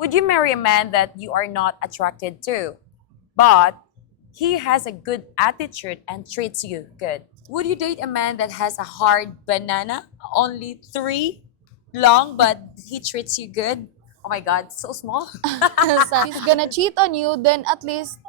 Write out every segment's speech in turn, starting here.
Would you marry a man that you are not attracted to, but he has a good attitude and treats you good? Would you date a man that has a hard banana, only three long, but he treats you good? Oh my God, so small. So he's gonna cheat on you, then at least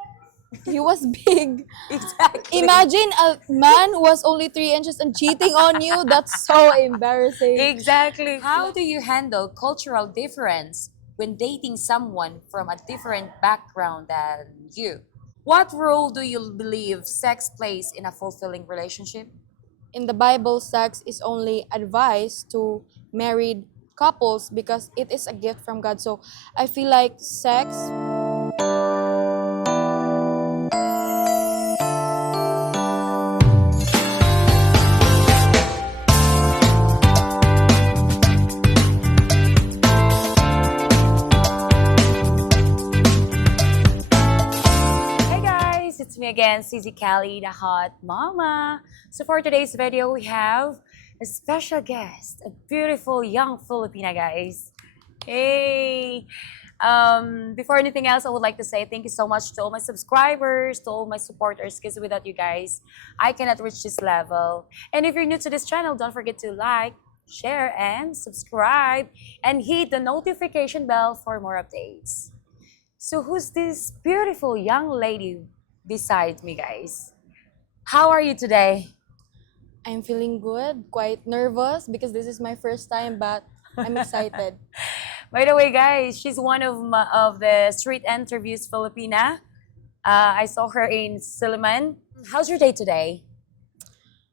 he was big. Exactly. Imagine a man who was only 3 inches and cheating on you. That's so embarrassing. Exactly. How do you handle cultural difference when dating someone from a different background than you? What role do you believe sex plays in a fulfilling relationship? In the Bible, sex is only advised to married couples because it is a gift from God. So I feel like sex. Hey guys, it's me again, Cici Callie, the hot mama. So for today's video, we have a special guest, a beautiful young Filipina, guys. Hey! Before anything else, I would like to say thank you so much to all my subscribers, to all my supporters, because without you guys, I cannot reach this level. And if you're new to this channel, don't forget to like, share, and subscribe, and hit the notification bell for more updates. So who's this beautiful young lady beside me, guys? How are you today? I'm feeling good, quite nervous because this is my first time, but I'm excited. By the way, guys, she's one of the street interviews Filipina. I saw her in Silliman. How's your day today?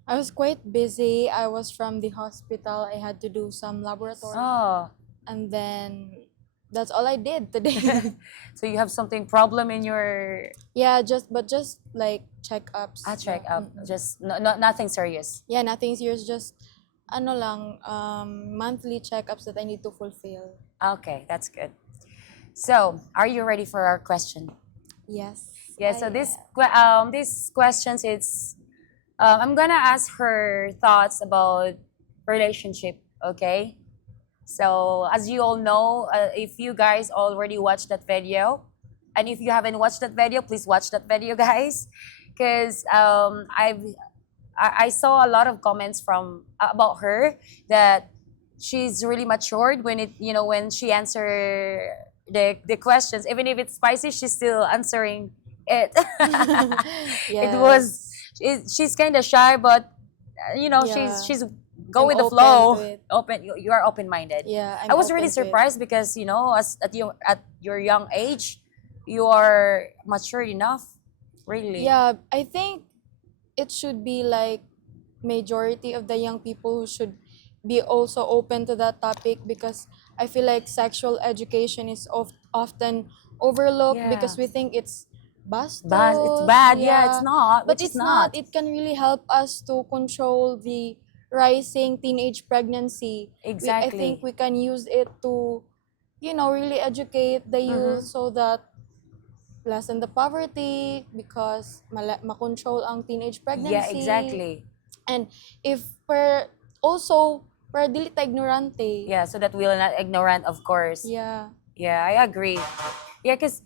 I was quite busy. I was from the hospital. I had to do some laboratory. Oh, And then that's all I did today. so you have something problem in your Yeah, just like checkups. check Yeah. up? Just nothing serious. Yeah, nothing serious, just ano lang, monthly checkups that I need to fulfill. Okay, that's good. So, are you ready for our question? Yes. Yeah. So this questions it's I'm gonna ask her thoughts about relationship. Okay. So as you all know, if you guys already watched that video, and if you haven't watched that video, please watch that video, guys, because I saw a lot of comments from about her that she's really matured when when she answer the questions, even if it's spicy, she's still answering it. It was Yes. she's kind of shy, but Yeah. she's go I'm with the open flow. to it. Open, you are open minded. Yeah, I I'm was really open to it. surprised because as at your young age, you are mature enough. Really. Yeah, I think it should be like majority of the young people who should be also open to that topic because I feel like sexual education is often overlooked Yeah. because we think it's Bad. It's bastos, bad. Yeah, it's yeah, not. but Which is it's not. not. It can really help us to control the rising teenage pregnancy. I think Exactly. we can use it to, really educate the youth Mm-hmm. so that lessen the poverty because makontrol ang teenage Yeah, pregnancy. exactly. And if per dili ta ignorante. Yeah, so that we're not ignorant, of course. Yeah. Yeah, I agree. Yeah, because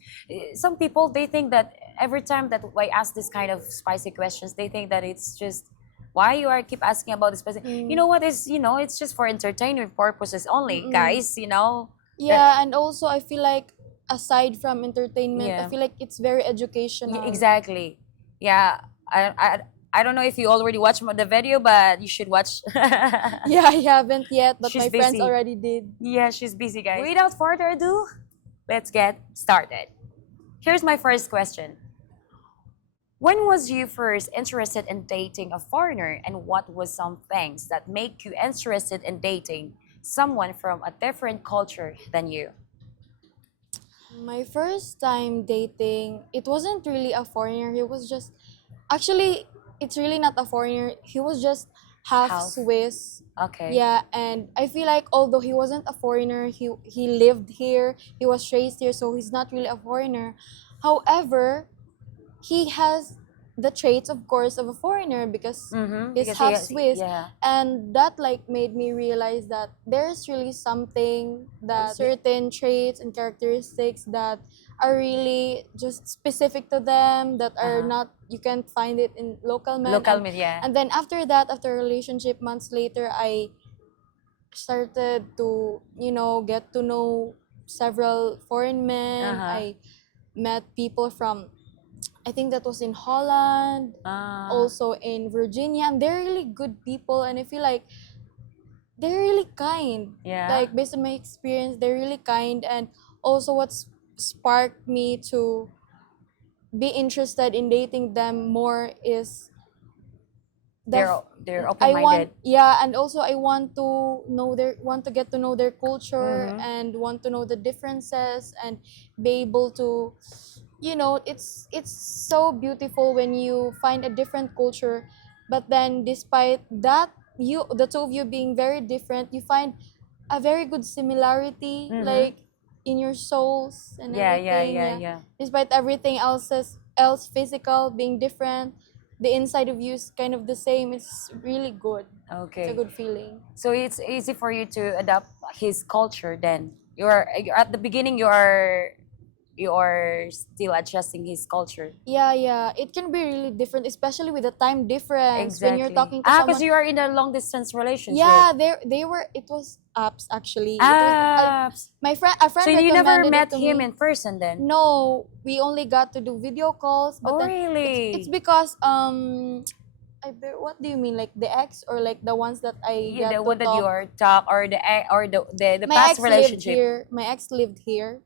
some people they think that every time that I ask this kind of spicy questions, they think that it's just why you are keep asking about this person. You know what is it's just for entertainment purposes only, Mm-mm. guys. You know. Yeah, and also I feel like aside from entertainment, I Yeah. feel like it's very educational. Exactly. Yeah. I don't know if you already watched the video, but you should watch. Yeah, I haven't yet, but She's my friends busy. already did. Yeah, she's busy, guys. Without further ado, let's get started. Here's my first question. When was you first interested in dating a foreigner, and what was some things that make you interested in dating someone from a different culture than you? My first time dating, it wasn't really a foreigner. He was just actually it's really not a foreigner. He was just half Half. Swiss. Okay. Yeah, and I feel like although he wasn't a foreigner, he lived here, he was raised here, so he's not really a foreigner. However, he has the traits, of course, of a foreigner because he's Because half Swiss, yeah. and that like made me realize that there's really something that certain traits and characteristics that are really just specific to them that are not, you can't find it in local men. Local media. And then after that, after a relationship, months later, I started to, get to know several foreign men. I met people from, I think that was in Holland, also in Virginia, and they're really good people, and I feel like they're really kind. Yeah. Like based on my experience, they're really kind, and also what's sparked me to be interested in dating them more is they're I want, open-minded. and also I want to get to know their culture and want to know the differences and be able to, it's so beautiful when you find a different culture, but then despite that, the two of you being very different, you find a very good similarity, like in your souls and everything. Yeah. Despite everything else physical being different, the inside of you is kind of the same. It's really good. It's a Okay. good feeling. So it's easy for you to adapt his culture then. You're at the beginning you are still adjusting his culture. Yeah. It can be really different, especially with the time difference when you're Exactly. talking to Because someone. you are in a long distance relationship. Yeah, they were. It was apps actually. Ah, A friend so you never recommended met it to him me. in person then? No, we only got to do video calls, but Oh, then it's really? because what do you mean, like the ex or like the ones that I Yeah, got the to one that you talk? are talk or the My past ex lived relationship. here. My ex lived here.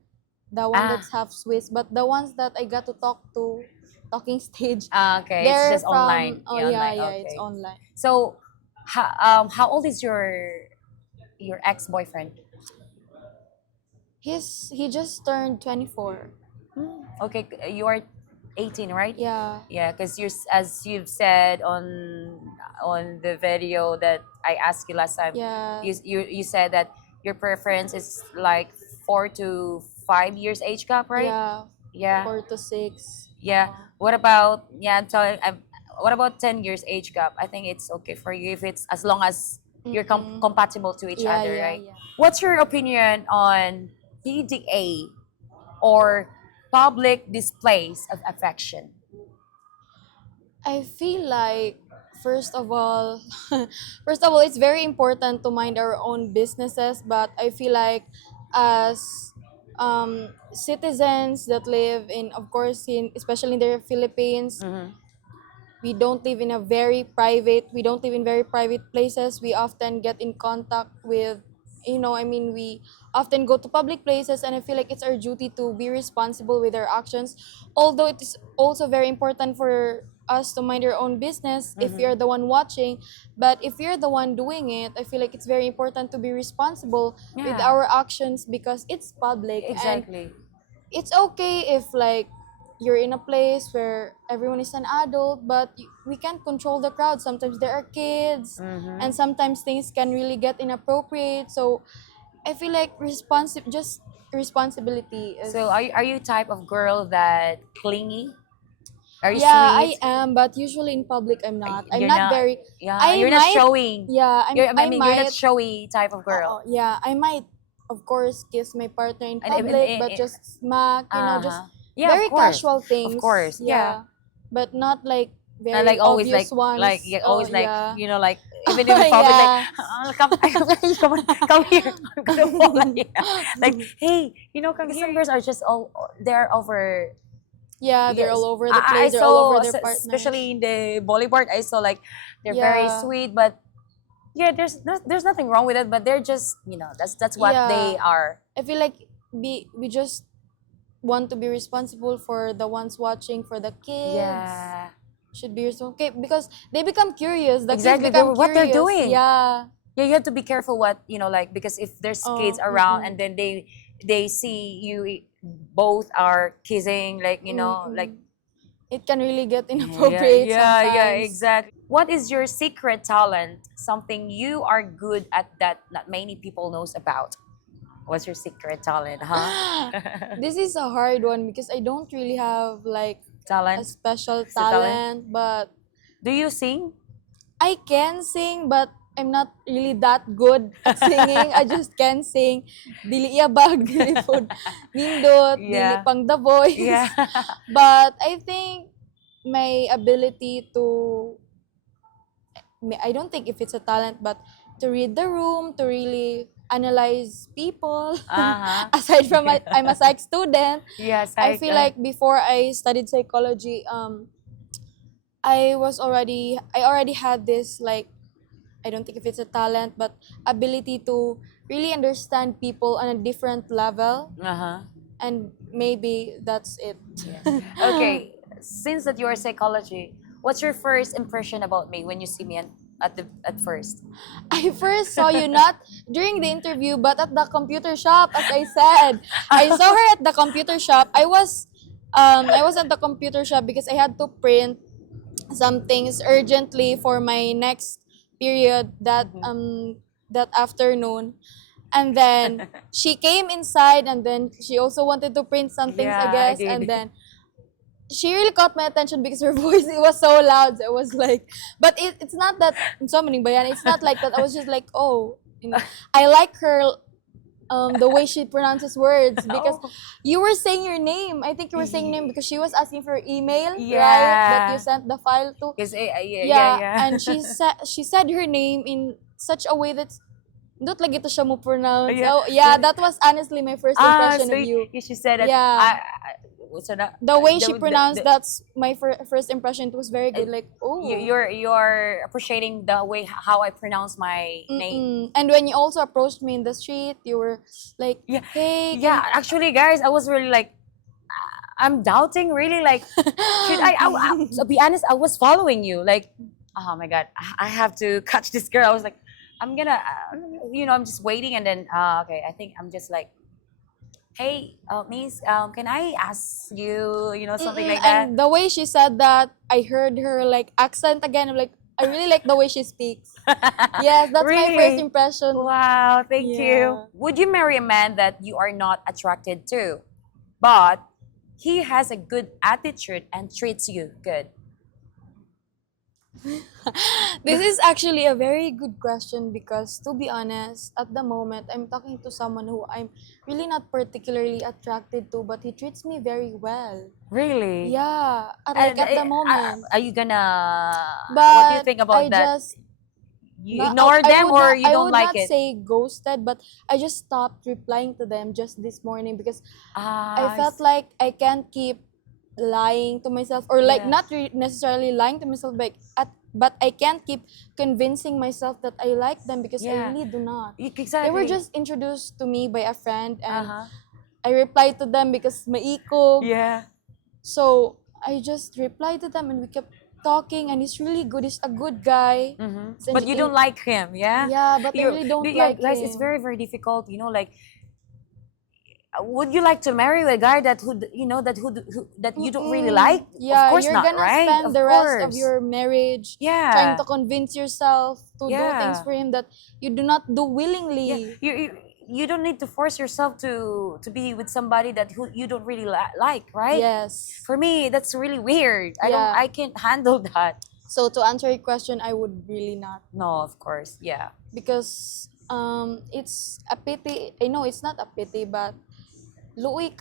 The one Ah, that's half Swiss, but the ones that I got to talk to, talking stage, okay. It's they're just online. from. Oh Yeah, yeah, online. it's Okay. online. So, how old is your ex-boyfriend? He just turned 24. Okay, you are 18, right? Yeah. Yeah, because as you've said on the video that I asked you last time, Yeah. you said that your preference is like 4 to 5 years age gap, right? Yeah. Yeah. 4 to 6. Yeah. What about what about 10 years age gap? I think it's okay for you if it's as long as you're compatible to each Yeah, other, yeah, right? yeah. What's your opinion on PDA or public displays of affection? I feel like first of all, it's very important to mind our own businesses, but I feel like as citizens that live in, of course, in especially in the Philippines, we don't live in very private places. We often get in contact with, we often go to public places, and I feel like it's our duty to be responsible with our actions, although it is also very important for us to mind our own business if you're the one watching. But if you're the one doing it, I feel like it's very important to be responsible with Yeah, our actions because it's public. And exactly. it's okay if like you're in a place where everyone is an adult, but we can't control the crowd. Sometimes there are kids, and sometimes things can really get inappropriate. So I feel like responsibility is. So are you type of girl that clingy? Are you Yeah, sweet? I am, but usually in public I'm not. I'm You're not not. very. Yeah, I you're not might. showing. Yeah, I I mean, you're not might. showy type of girl. Yeah, I might, of course, kiss my partner in And public, but just smack, just yeah, very casual of things. course, yeah. Yeah, but not like Not very like always obvious ones. yeah, Oh, always like yeah. like even in public like Yeah. come come on, come here I'm gonna fall like hey come here. Some girls are just all they're over. Yeah, they're all Yes, over the I place. They're all over saw, their especially partners. in the boulevard, I saw like they're very Yeah. sweet, but yeah, there's nothing wrong with it, but they're just that's what they Yeah. are. I feel like we just want to be responsible for the ones watching, for the kids. Yeah, Should be okay because they become curious. The kids exactly. They're, become what they're curious. doing. Yeah. Yeah, you have to be careful what like because if there's kids Oh. around and then they see you both are kissing like like It can really get yeah, inappropriate sometimes. exactly. What is your secret talent? Something you are good at that not many people knows about. What's your secret talent, huh? This is a hard one because I don't really have like a Talent? special Is it talent? talent, but Do you sing? I can sing, but I'm not really that good at singing. I just can sing. Dili iyabag, dili pod nindot, dili Yeah. pang the voice. Yeah. But I think my ability to, I don't think if it's a talent, but to read the room, to really analyze people. Uh-huh. Aside from I'm a psych student, Yeah, I psych. feel like before I studied psychology, I already had this, like, I don't think if it's a talent, but ability to really understand people on a different level, Uh-huh. and maybe that's it. Yeah. Okay, since that you are psychology, what's your first impression about me when you see me at first? I first saw you not during the interview, but at the computer shop, as I said. I saw her at the computer shop. I was at the computer shop because I had to print some things urgently for my next period that afternoon. And then she came inside, and then she also wanted to print some things, I Yeah, I guess, and did. then she really caught my attention because her voice, it was so loud. So it was like, but it's not that so many bayan. It's not like that. I was just like, oh, I like her, the way she pronounces words, because Oh. you were saying your name. I think you were saying name because she was asking for email, right? That you Yeah. sent the file to. Because Yeah, yeah. and she said her name in such a way that's not like ito siya mo pronounce. Yeah. Oh, yeah, that was honestly my first Ah, impression so of you. you should say that Yeah. so that The way she the pronounced, that's my first impression. It was very uh, good. Like, oh. you're appreciating the way how I pronounce my name. Mm-mm. And when you also approached me in the street, you were like, Yeah, hey, yeah. can Actually, guys, I was really like, I'm doubting. Really, like, should to be honest, I was following you. Like, oh my god, I have to catch this girl. I was like, I'm gonna, I'm just waiting, and then, okay, I think I'm just like, hey, Miss, can I ask you, something Mm-mm. like that? And the way she said that, I heard her like accent again. I'm like, I really like the way she speaks. Yes, that's my first Really? impression. Wow, thank you. Yeah. Would you marry a man that you are not attracted to, but he has a good attitude and treats you good? This is actually a very good question because, to be honest, at the moment I'm talking to someone who I'm really not particularly attracted to, but he treats me very well. Really? Yeah, like And at the moment. are you gonna? What do you But think I about that? just You ignore them or you I don't would like not it? say ghosted, but I just stopped replying to them just this morning because I Ah, felt like I can't keep lying to myself, or like yeah. not necessarily lying to myself, but I can't keep convincing myself that I like them because I Yeah. really do not. They were Exactly. just introduced to me by a friend, Uh and huh. I replied to them because maiko. Yeah. So I just replied to them, and we kept talking, and he's really good. He's a good guy. Mm-hmm. He's But you don't like him, yeah? yeah, but I really don't Yeah, like guys, it's him. very, very difficult. Like, would you like to marry a guy that that you don't really like? Of Yeah, course you're not, gonna right? spend Of the rest of course. your marriage trying Yeah. to convince yourself to do things Yeah. for him that you do not do Yeah. willingly. You don't need to force yourself to be with somebody that who you don't really like, right? Yes. For me, that's really weird. Yeah. I can't handle that. So to answer your question, I would really not, No, of course. Yeah. because it's a pity. I know it's not a pity, but luoy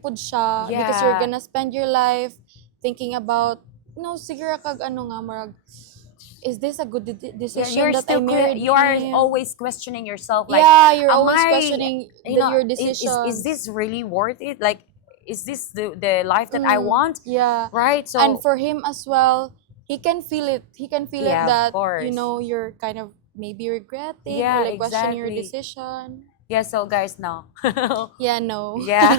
pod siya because you're Yeah. gonna spend your life thinking about, no, siguro kag ano nga marag, is this a good Yeah, decision that I married you are him? always questioning yourself, like, Yeah, you're am always I, questioning your is this decisions. really worth it? Like, is this the life that I want? Yeah. Right? And So, for him as well, he can feel it. He can feel it yeah, of that, course. you're kind of maybe regretting or Yeah, like questioning your exactly. decision. Yeah, so guys, no. Yeah, no. Yeah.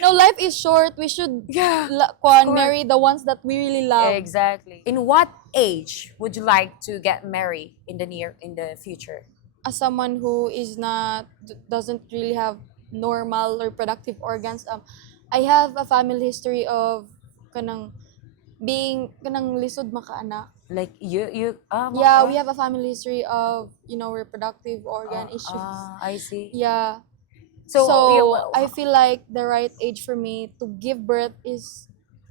No, life is short. We should Yeah, of course. marry the ones that we really love. Exactly. In what age would you like to get married in the future? As someone who is not doesn't really have normal or productive organs, I have a family history of kanang being kanang lisod makaanak. Like you Yeah, we have a family history of, reproductive organ issues. I see. Yeah. So, yeah, So well, I feel like the right age for me to give birth is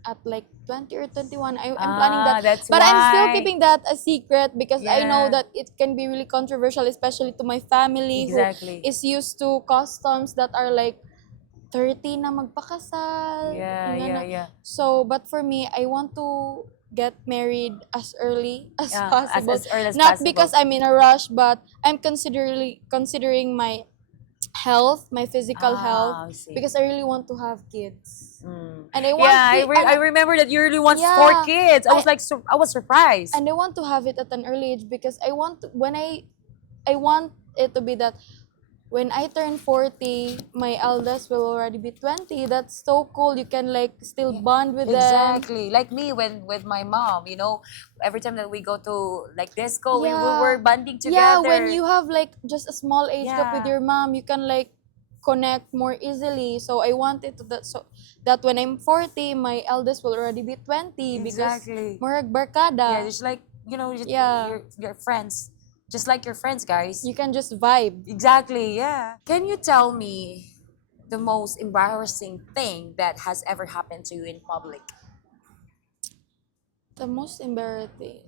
at like 20 or 21. I'm planning that. That's But I'm still why. keeping that a secret because I know Yeah, that it can be really controversial, especially to my family who exactly. is used to customs that are like 30 na magpakasal. Yeah, Nga yeah, na. yeah. So, but for me, I want to get married as early as Yeah, possible. as early as Not because possible. I'm in a rush, but I'm considering my health, my physical health, Ah, I see. because I really want to have kids. Mm. And I Yeah, want I remember that you really want four yeah, kids. I was I like, I was surprised. and I want to have it at an early age because I want it to be that when I turn 40, my eldest will already be 20. That's so cool. You can like still Yeah, bond with them. exactly. Like me when with my mom, every time that we go to like disco, we were Yeah. bonding Yeah, when together. you have like just a small age gap with Yeah, your mom, you can like connect more easily. So I want it to that so that when I'm 40, my eldest will already be 20 because exactly. murag Yeah, barkada. just like Yeah. your friends, just like your friends, guys. You can just vibe. Exactly. Yeah. Can you tell me the most embarrassing thing that has ever happened to you in public? The most embarrassing.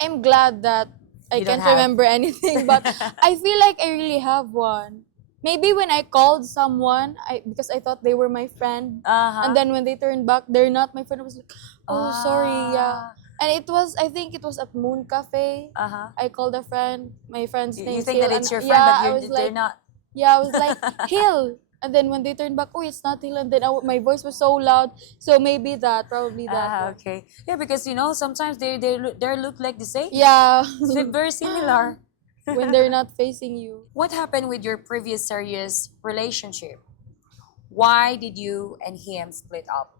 I'm glad that I You don't can't have. remember anything, but I feel like I really have one. Maybe when I called someone, because I thought they were my friend, and Uh-huh. then when they turned back, they're not my friend. I was like, oh, sorry, yeah. Ah. And I think it was at Moon Cafe. Uh-huh. I called a friend. My friend's You name's think Hill, that and it's your friend, but yeah, they're not. I was like, Hill. And then when they turned back, oh, it's not Hill. And then my voice was so loud. So maybe probably that Ah, one. okay. Yeah, because sometimes they look like the same. Yeah, Very similar. when they're not facing you. What happened with your previous serious relationship? Why did you and him split up?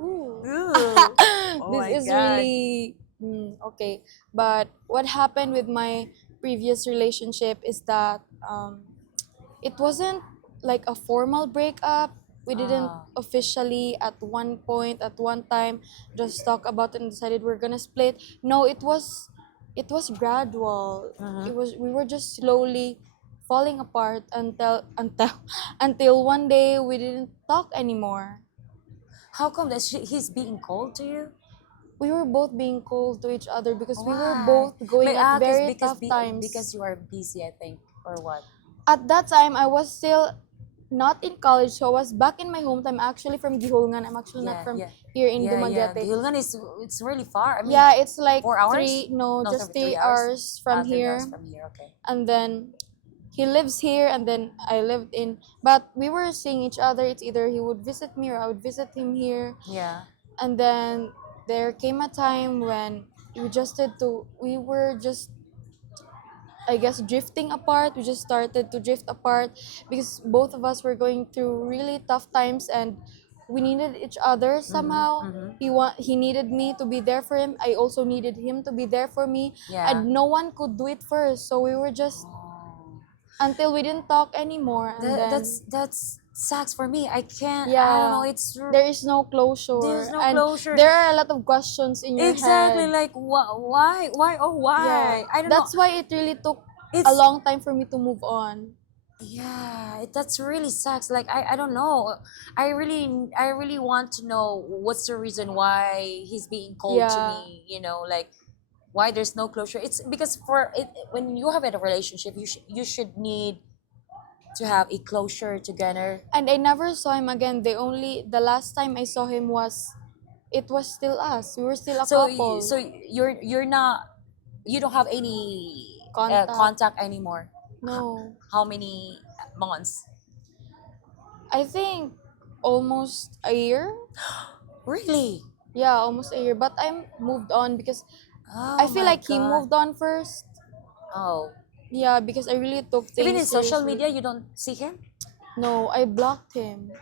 Ooh. Ooh. Oh This my is god. really okay. But what happened with my previous relationship is that it wasn't like a formal breakup. We didn't Ah. officially at one point, at one time, just talk about it and decided we're gonna split. No, it was gradual. Mm-hmm. We were just slowly falling apart until one day we didn't talk anymore. How come that he's being cold to you? We were both being cold to each other because we were Why? both going at very Because tough times. because you are busy, I think, or what? At that time, I was still not in college, so I was back in my hometown. I'm actually from Gihulngan. I'm actually not Yeah, from yeah, here in yeah. Dumaguete. Gilgan is it's really far. I mean, Yeah, it's like 4 hours? No, just 3 hours. 3 hours from 3 hours here. from here. Okay. And then he lives here, and then I lived in. But we were seeing each other. It's either he would visit me or I would visit him here. Yeah. And then there came a time when we were just, I guess, drifting apart. We just started to drift apart because both of us were going through really tough times and we needed each other Mm-hmm. somehow. Mm-hmm. He needed me to be there for him. I also needed him to be there for me. Yeah. And no one could do it first. So we were just Oh. until we didn't talk anymore, and then That's sucks for me. I can't. I don't know. yeah, there is no There's closure no and closure. there are a lot of questions in your Exactly. head. Like why? Oh Yeah, why? I don't know. that's why it really took a It's long time for me to move on. Yeah, that's really sucks. Like I don't know. I really want to know what's the reason why he's being cold to Yeah. me. Like why there's no closure. It's because for it when you have a relationship, you should need to have a closure together. And I never saw him again. The last time I saw him it was still us. We were still a So couple. you're not you don't have any Contact. contact anymore. No. How many months? I think almost a year. Really? Yeah, almost a year. But I'm moved on because I Oh feel my like he god. moved on first. Oh. Yeah, because I really took Even in things social seriously. media, you don't see him? No, I blocked him.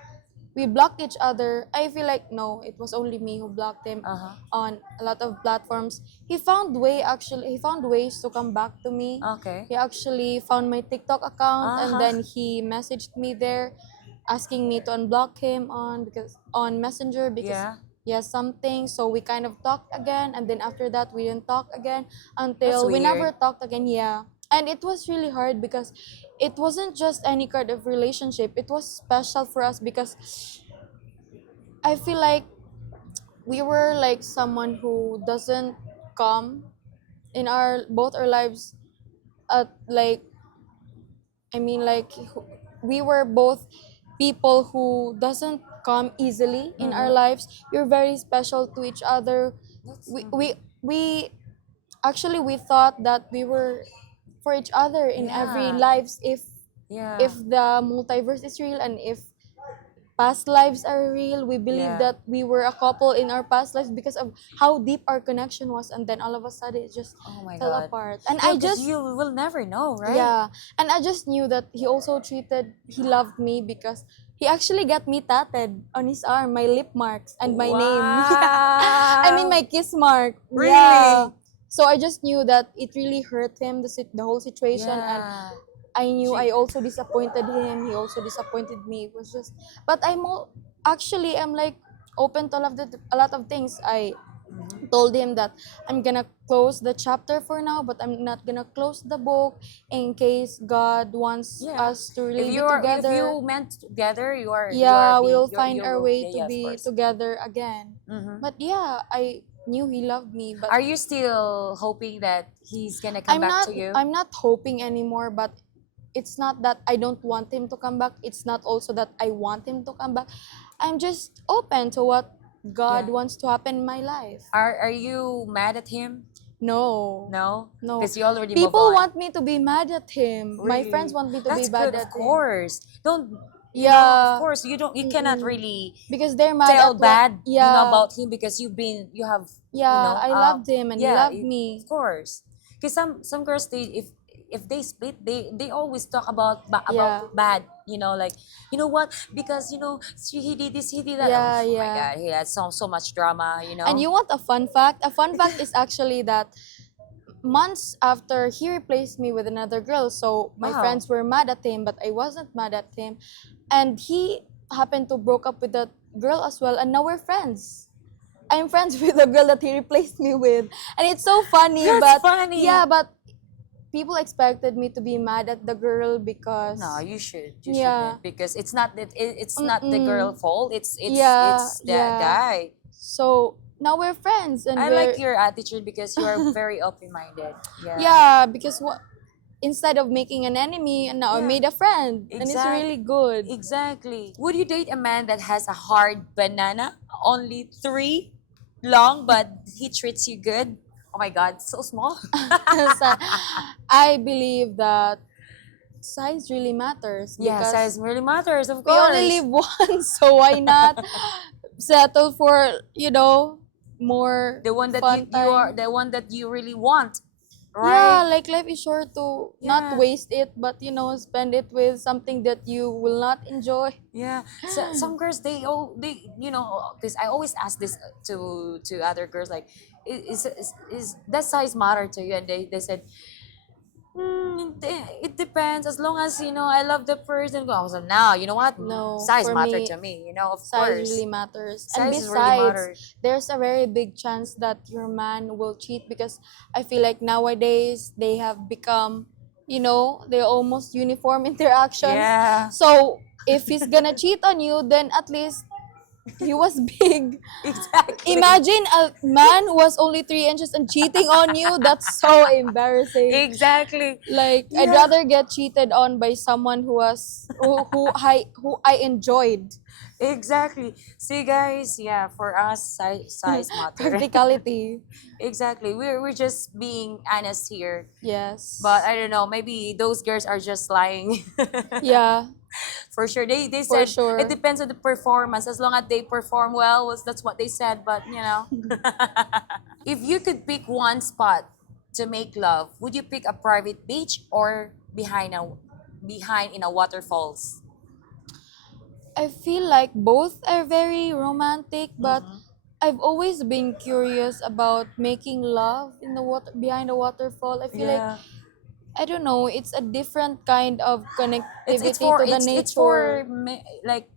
We blocked each other. I feel like no, it was only me who blocked him Uh-huh. on a lot of platforms. He found ways to come back to me. Okay. He actually found my TikTok account and Uh-huh. then he messaged me there asking me to unblock him on Messenger because Yeah. he has something. So we kind of talked again and then after that we didn't talk again That's until we weird. never talked again. Yeah. And it was really hard because it wasn't just any kind of relationship. It was special for us because I feel like we were like someone who doesn't come in our both our lives at like we were both people who doesn't come easily in our Mm-hmm. lives. We're very special to each other. That's We we we actually we thought that we were for each other in every yeah, lives yeah, if the multiverse is real and if past lives are real. We believe yeah. that we were a couple in our past lives because of how deep our connection was, and then all of a sudden it just Oh my fell God. apart. And Yeah, I because just you will never know, right? yeah, and I just knew that he loved me because he actually got me tatted on his arm, my lip marks and my name. Yeah. I mean Wow. my kiss mark. Yeah. Really? So I just knew that it really hurt him, the whole situation, and Yeah. I knew She, I also disappointed him. He also disappointed me. It was just, but actually I'm like open to a lot of things. I mhm. told him that I'm gonna close the chapter for now, but I'm not gonna close the book in case God wants Yeah. us to really be If together. you meant together, Yeah, we'll find you our will way yeah, to yeah, of be course. together again. Hmm. But yeah, I knew he loved me, but Are you still hoping that he's gonna come back to you? I'm not hoping anymore, but it's not that I don't want him to come back. It's not also that I want him to come back. I'm just open to what God Yeah. wants to happen in my life. Are you mad at him? No. No, No. because you already move People on. want me to be mad at him. My friends Really? want me to be That's mad good, of at him. course. Don't of Yeah. course you cannot Mm-mm. really Because they're mad tell at what bad, yeah. about him because you have, Yeah, I loved him and he yeah, loved me. of course. Because some girls, they if they split, they always talk about Yeah. bad, like, you know what, because he did this, he did that. Oh Yeah, my yeah. God, he had so much drama. And you want a fun fact? A fun fact is actually that months after he replaced me with another girl, so my Wow. friends were mad at him, but I wasn't mad at him. And he happened to broke up with that girl as well, and now we're friends. I'm friends with the girl that he replaced me with. And it's so funny, That's but funny. yeah, but people expected me to be mad at the girl No, because you yeah. shouldn't, because it's not the girl Mm-mm. fault. Yeah, It's that yeah. guy. So now we're friends and I we're like your attitude because you are very open-minded. Yeah. yeah, because what instead of making an enemy, and now I Yeah. made a friend, and it's Exact. really good. Exactly. Would you date a man that has a hard banana, only 3 long, but he treats you good? Oh my God, so small. So, I believe that size really matters Yeah, size because really matters, of we only course. live once, so why not settle for, more The one that fun you are time? the one that you really want, Yeah, right? like life is short to not Yeah. waste it, but spend it with something that you will not enjoy. Yeah, so some girls, they this, I always ask this to other girls, like, is that size matter to you? And they said, it depends, as long as I love the person. I was like, now you know what, No, size for matter me, to me, of size course, really matters. And size really besides, matter. there's a very big chance that your man will cheat because I feel like nowadays they have become, they're almost uniform interactions. Yeah. So if he's gonna cheat on you, then at least he was big. Exactly. Imagine a man who was only 3 inches and cheating on you. That's so embarrassing. Exactly. Like I'd Yeah. rather get cheated on by someone who I enjoyed. Exactly. See, guys, yeah, for us, size matter. Practicality. Exactly. We're just being honest here. But Yes. I don't know, maybe those girls are just lying. Yeah, For sure. They for said it sure. depends on the performance. As long as they perform well, that's what they said. But. If you could pick one spot to make love, would you pick a private beach or behind in a waterfalls? I feel like both are very romantic, but Mm-hmm. I've always been curious about making love in the water behind the waterfall. I feel like Yeah. I don't know, it's a different kind of It's connectivity for to the it's for nature. like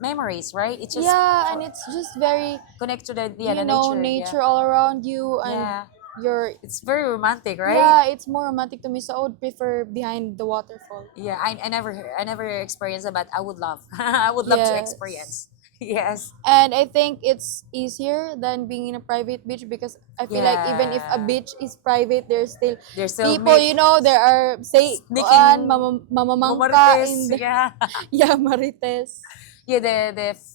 memories, right? It's just Yeah, and for it's just very, connect to the nature. Yeah. nature all around you and Yeah. your It's very romantic, right? yeah, it's more romantic to me, so I would prefer behind the waterfall. Yeah, I never experienced it, but I would love I would love to Yes. experience. Yes. And I think it's easier than being in a private beach because I feel like even if a Yeah. beach is private, there's still They're still people, you know, there are say sneaking mamamangka mamarites. in the Yeah. yeah, marites. Yeah,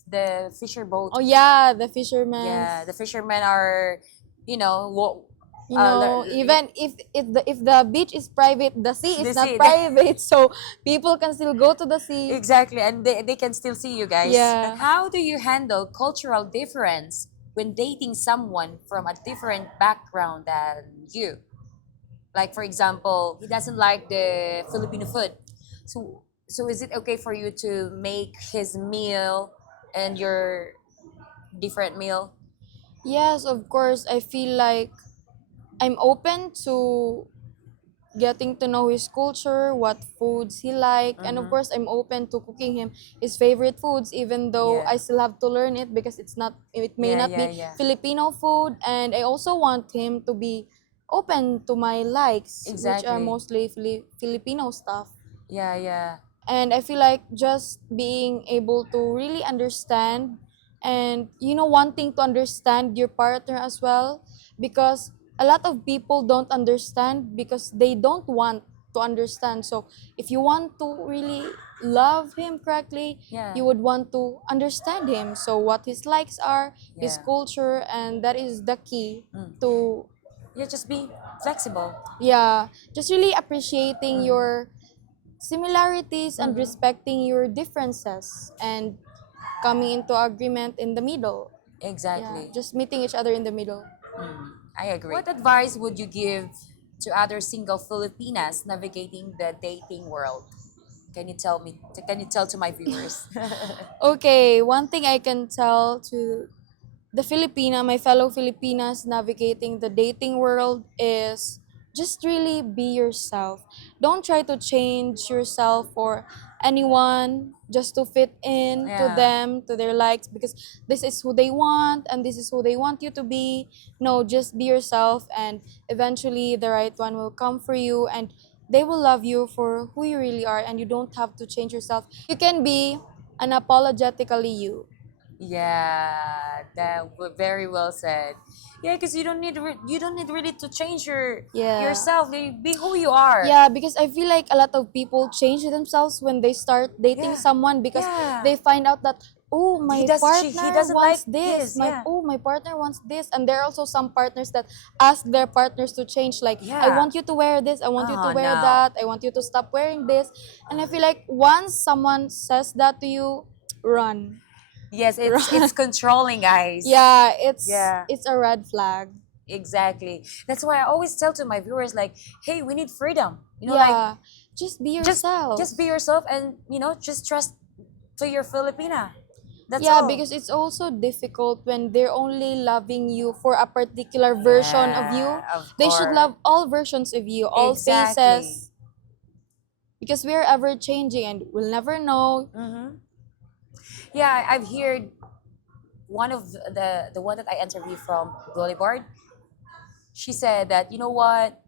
the fisher boat. Oh yeah, the fishermen. Yeah, the fishermen are, you know, You know, even if the beach is private, the sea is they not see private, so people can still go to the sea. exactly, and they can still see you guys. Yeah. How do you handle cultural difference when dating someone from a different background than you? Like for example, he doesn't like the Filipino food. So is it okay for you to make his meal and your different meal? Yes, of course. I feel like I'm open to getting to know his culture, what foods he like, and of Mm-hmm. course I'm open to cooking him his favorite foods even though Yeah. I still have to learn it because it may Yeah, not yeah, be yeah. Filipino food, and I also want him to be open to my likes, which are Exactly. mostly Filipino stuff. Yeah, yeah. And I feel like just being able to really understand and wanting to understand your partner as well, because a lot of people don't understand because they don't want to understand. So if you want to really love him correctly, Yeah. you would want to understand him, so what his likes are, his Yeah. culture, and that is the key Mm. to, Yeah, just be flexible. yeah, just really appreciating Mm-hmm. your similarities and Mm-hmm. respecting your differences and coming into agreement in the middle. Yeah, Exactly. just meeting each other in the middle. Mm, I agree. What advice would you give to other single Filipinas navigating the dating world? Can you tell me? Can you tell to my viewers? Okay, one thing I can tell to my fellow Filipinas navigating the dating world is just really be yourself. Don't try to change yourself for anyone just to fit in to Yeah. them, to their likes, because this is who they want and this is who they want you to be. No, just be yourself, and eventually the right one will come for you, and they will love you for who you really are, and you don't have to change yourself. You can be unapologetically you. Yeah, very well said. Yeah, because you don't need really to change Yeah. yourself. Be who you are. Yeah, because I feel like a lot of people change themselves when they start dating Yeah, someone because yeah. they find out that, oh, He my does. He partner doesn't like wants this. this. Yeah, My partner wants this. And there are also some partners that ask their partners to change, like, I yeah. want you to wear this, I want you to Oh wear no. that, I want you to stop wearing this. And I feel like once someone says that to you, run. Yes, Run. it's controlling, guys. Yeah, it's Yeah. it's a red flag. Exactly. That's why I always tell to my viewers like, hey, we need freedom. You know, like Yeah. Just be just yourself. just be yourself and just trust to your Filipina. That's Yeah, all. because it's also difficult when they're only loving you for a particular version of Yeah, you. of They should course. love all versions of you, all Exactly. faces, because we are ever changing and we'll never know. Mm-hmm. Yeah, I've heard one of the one that I interviewed from Boulevard. She said that you know what,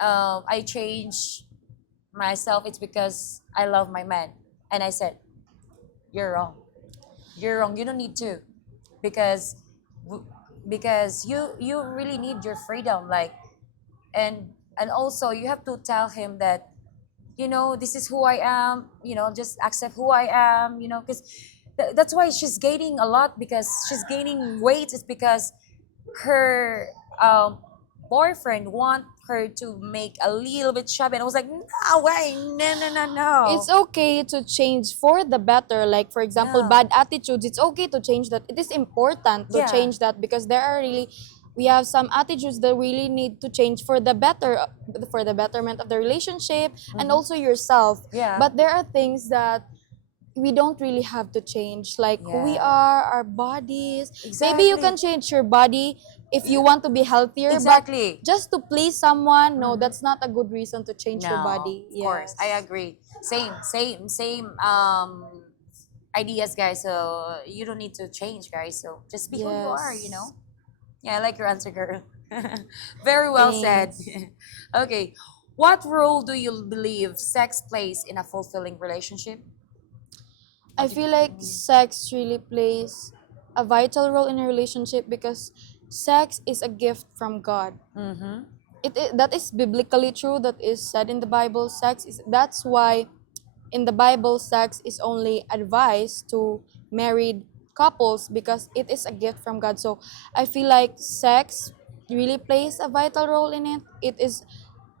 I changed myself. It's because I love my man, and I said you're wrong. You're wrong. You don't need to, because w- because you really need your freedom. Like and also you have to tell him that this is who I am. Just accept who I am. Because that's why she's gaining a lot, because she's gaining weight. Is because her boyfriend want her to make a little bit chubby, and I was like, no way, no, no, no, It's no, okay to change for the better. Like, for example, no. bad attitudes, it's okay to change that. It is important to Yeah. change that because there are really, we have some attitudes that really need to change for the better, for the betterment of the relationship and Mhm. also yourself. Yeah. But there are things that we don't really have to change, like who we Yeah. are, our bodies. Maybe you can Exactly. change your body if you want to be healthier, but Exactly. just to please someone, no, Mhm. that's not a good reason to change your No, body. of course, I Yes. agree. Same ideas, guys. So you don't need to change, guys. So just be who you are. Yes. Yeah, I like your answer, girl. Very well said. Thanks. Okay, what role do you believe sex plays in a fulfilling relationship? I feel like sex really plays a vital role in a relationship because sex is a gift from God. Mm-hmm. That is biblically true. That is said in the Bible. That's why in the Bible sex is only advised to married couples because it is a gift from God. So I feel like sex really plays a vital role in it. It is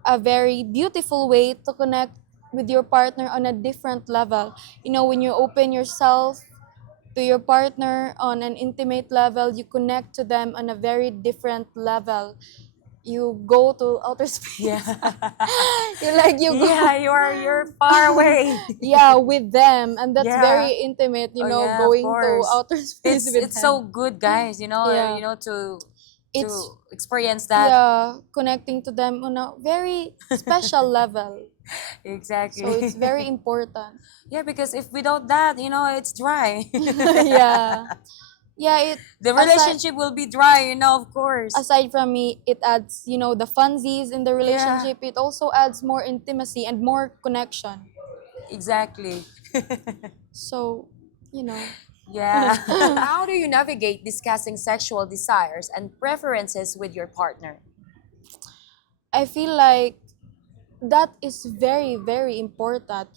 a very beautiful way to connect with your partner on a different level. You know, when you open yourself to your partner on an intimate level, you connect to them on a very different level. You go to outer Yeah. space. You go, Yeah, you're far away. yeah, with them, and that's Yeah. very intimate. Oh yeah, of Going to course. outer space with It's so them. good, guys. Yeah, To it's experience that. yeah, connecting to them on a very special level. So Exactly. it's very important. Yeah, because if without that, it's dry. Yeah, yeah. It The aside relationship will be dry, of course. aside from me, it adds the funsies in the Yeah, relationship. It also adds more intimacy and more connection. exactly. So, you know. Yeah. How do you navigate discussing sexual desires and preferences with your partner? I feel like that is very, very important,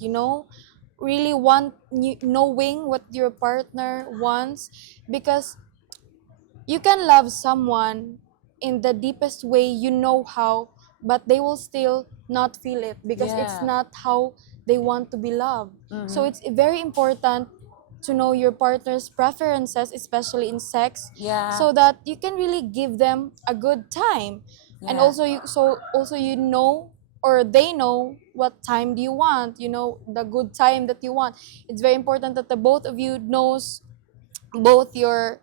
really knowing what your partner wants, because you can love someone in the deepest way you know how, but they will still not feel it because it's Yeah. not how they want to be loved. So Mm-hmm. it's very important to know your partner's preferences, especially in sex, Yeah. so that you can really give them a good time. And Yeah. also you know, or they know what time do you want, the good time that you want. It's very important that the both of you knows both your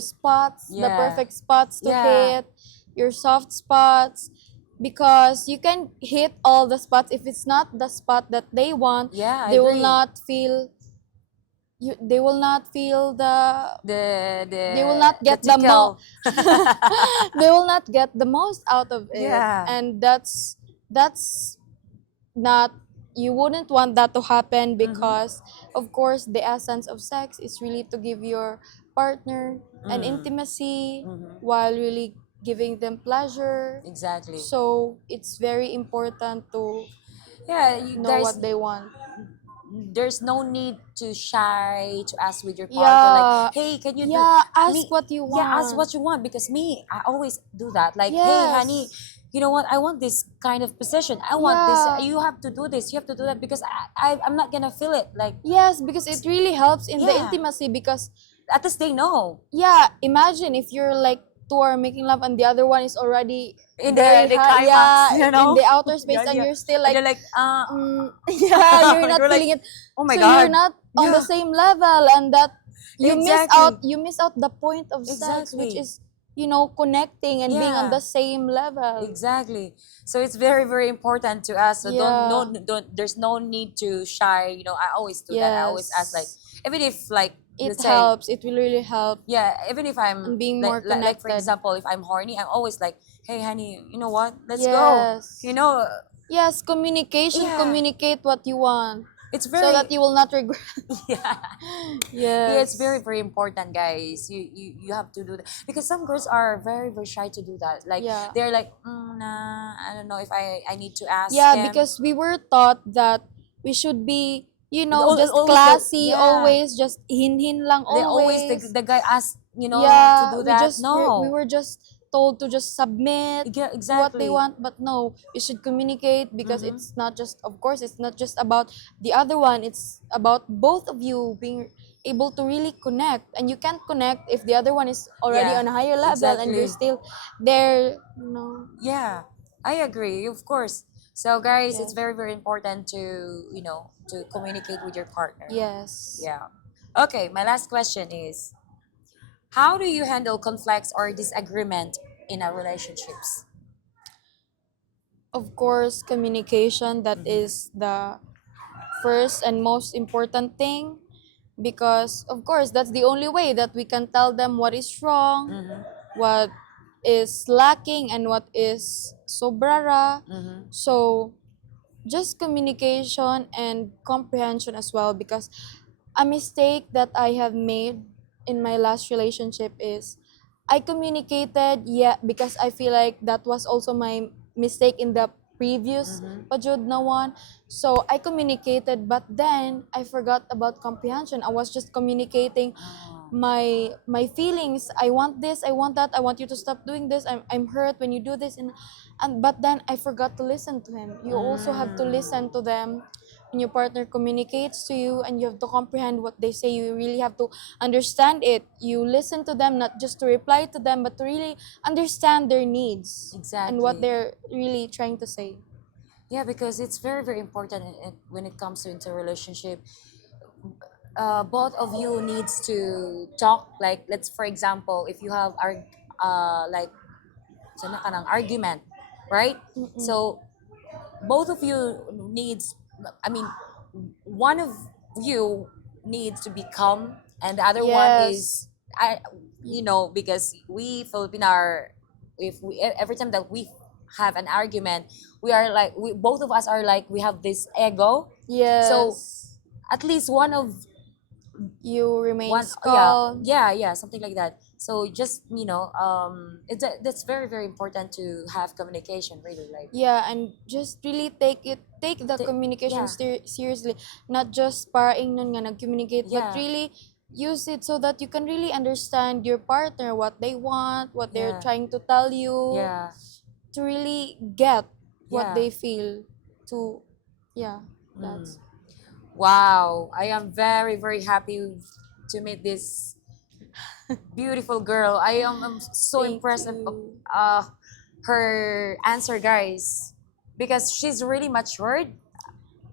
spots, the Yeah. perfect spots to Yeah. hit, your soft spots, because you can hit all the spots. If it's not the spot that they want, Yeah, I they will agree. not feel they will not feel they will not The get tickle. they will not get the most out of it. Yeah. And that's not, you wouldn't want that to happen, Mm-hmm. because of course the essence of sex is really to give your partner an Mm. intimacy Mm-hmm. while really giving them pleasure. Exactly. So it's very important to Yeah, know what they want. there's no need to shy to ask with your partner like, Yeah, hey, can you do yeah, ask me? what you Yeah, ask want. what you want, because me, I always do that. Like, hey, honey, Yes, you know what? I want this kind of position. I want this. yeah, You have to do this. You have to do that because I'm not gonna feel it. Like, yes, because it really helps in the yeah, intimacy. Because at least they know yeah, imagine if you're like two are making love and the other one is already in very the high, climax, yeah, in the outer space, Yeah, and yeah. you're still And like, they're like, yeah, you're not you're like, feeling it. oh my So you're god, not on the yeah, same level, and that exactly, you miss out the point of sex, which exactly. is connecting and being on Yeah, the same level. exactly. So it's very, very important to us. So don't, no, Yeah. don't. There's no need to shy. I always do that. I always ask, like, Yes. even if, like, It let's say, helps. It will really help yeah, even if I'm in being like, more for connected. example, if I'm horny, I'm always like, hey, honey, you know what? Let's go. You Yes. know, Yes, communication. yeah, Communicate what you want it's so very, that you will not regret. yeah. Yeah, it's very, Yes. very important, guys. You have to do that because some girls are very, very shy to do that. Like, Yeah. they're like, nah, I don't know if I need to ask Yeah, him. because we were taught that we should be, just Always the, classy yeah, always, just hin lang they always always. the guy asks, to Yeah, do that. we No, were just told to just submit yeah, to what they exactly. want, but no, you should communicate, because Mm-hmm. it's not just, of course, it's not just about the other one, it's about both of you being able to really connect. And you can't connect if the other one is already Yeah, on a higher level and you're exactly. still there. Yeah, I agree, of course. So, guys, it's Yes. very, very important to, to communicate with your partner. Yes. Yeah. Okay, my last question is, how do you handle conflicts or disagreement in a relationships? Of course, communication, that Mm-hmm. is the first and most important thing, because of course that's the only way that we can tell them what is wrong, Mm-hmm. what is lacking, and what is sobrara. Mm-hmm. So just communication and comprehension as well, because a mistake that I have made in my last relationship is I communicated, yeah, because I feel like that was also my mistake in the previous Mm-hmm. pajud na one. So I communicated, but then I forgot about comprehension. I was just communicating Oh. my feelings. I want this, I want that, I want you to stop doing this. I'm hurt when you do this, and but then I forgot to listen to him. You also have to listen to them when your partner communicates to you, and you have to comprehend what they say. You really have to understand it. You listen to them not just to reply to them, but to really understand their needs and what Exactly. they're really trying to say. Yeah, because it's very, very important when it comes to into a relationship. Both of you needs to talk. Like, let's for example, if you have like sana ka ng argument, right? Mm-mm. So both of you needs. I mean, one of you needs to be calm, and the other one Yes. is because we Filipino are, if we every time that we have an argument, we are like we both of us are like we have this ego. So Yes. at least one of You remain one calm. yeah, something like that. So just that's very, very important to have communication, really, like Yeah, and just really take the communication yeah, seriously, not just paraing nun nga nag-communicate, but yeah, really use it so that you can really understand your partner, what they want, what they're yeah, trying to tell you, yeah, to really get what yeah. they feel. To Yeah, Mm. that's Wow, I am very, very happy to meet this beautiful girl. I'm so thank impressed of you. uh, her answer, guys, because she's really matured.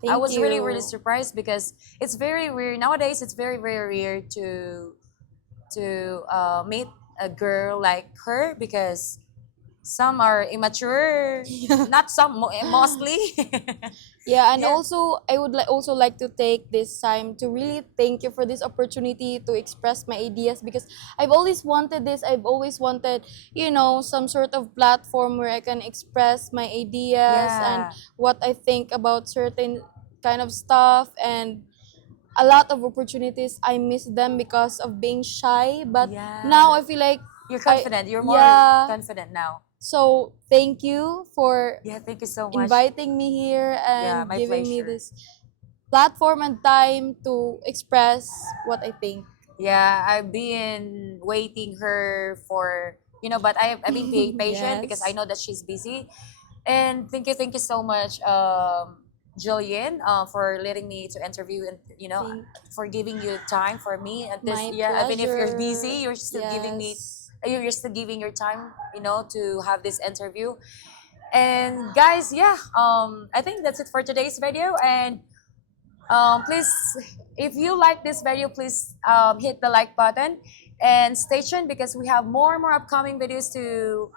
I Thank was really, really you. surprised because it's very rare nowadays. It's very, very rare to meet a girl like her because some are immature, Yeah. not some, mostly. Yeah, and Yeah, also I would also like to take this time to really thank you for this opportunity to express my ideas, because I've always wanted this. I've always wanted, some sort of platform where I can express my ideas and yeah, what I think about certain kind of stuff, and a lot of opportunities I miss them because of being shy, but now yeah. I feel like You're I confident. You're more yeah. confident now. So thank you for Yeah, thank you so much. inviting me here Yeah, and my giving me pleasure. this platform and time to express what I think. Yeah, I've been waiting her for, but I've been patient because I Yes. know that she's busy. And thank you so much, Jillian, for letting me to interview and Thank for giving you time for me at this. My Yeah, even if you're pleasure. busy, you're still giving me, Yes. you're still giving your time, to have this interview. And guys, yeah, I think that's it for today's video. And please, if you like this video, please hit the like button and stay tuned because we have more and more upcoming videos to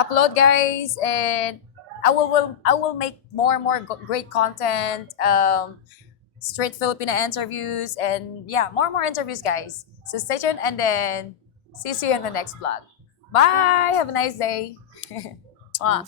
upload, guys. And I will make more and more great content, straight Filipino interviews, and yeah, more and more interviews, guys. So stay tuned, and then see you in the next vlog. Bye. Have a nice day. Mwah.